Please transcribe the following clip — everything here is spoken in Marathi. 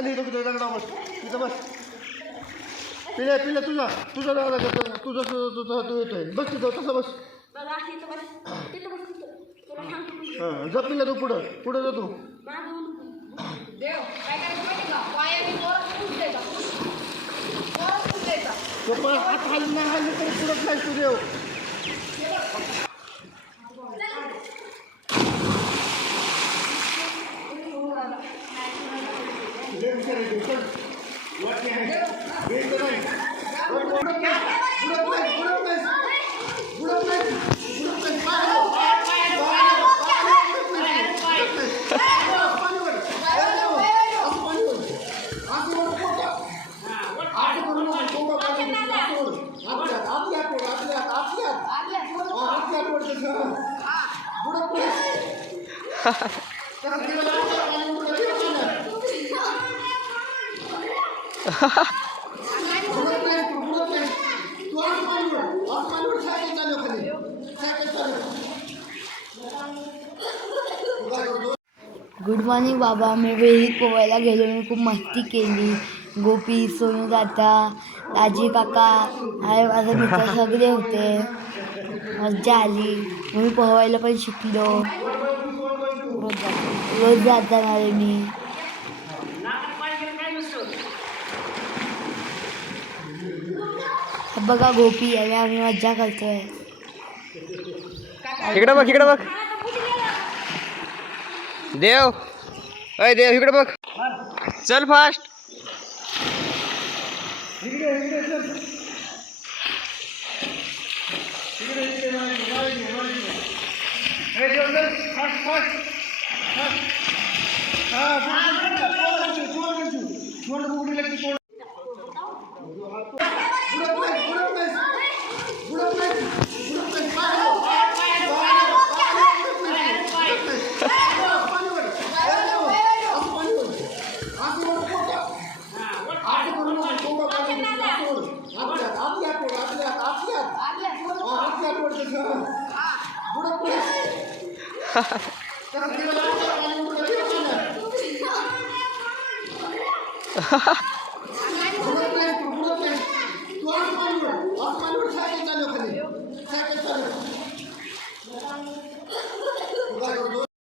खाली दगडा बस तिथं बस. पिल्या पिल्या तुझा तुझा तुझं तुझं तू येतोय बस तिथं तसं बस. हां जा पिल्या तू पुढं पुढं जा तू. हात हल्ली नाही हल्ली तरी पुढंच नाही तू देव. गुड मॉर्निंग बाबा. मी विहिरीत पोहायला गेलो. मी खूप मस्ती केली. गोपी सोनू दादा दाजी काका आणि माझे मित्र सगळे होते. मज्जा आली. मी पोहायला पण शिकलो. रोज जाता आले मी. बघा गोपी आणि आम्ही मज्जा करतोय. इकडे बघ इकडे बघ देव. अय देव इकडे बघ. चल फास्ट.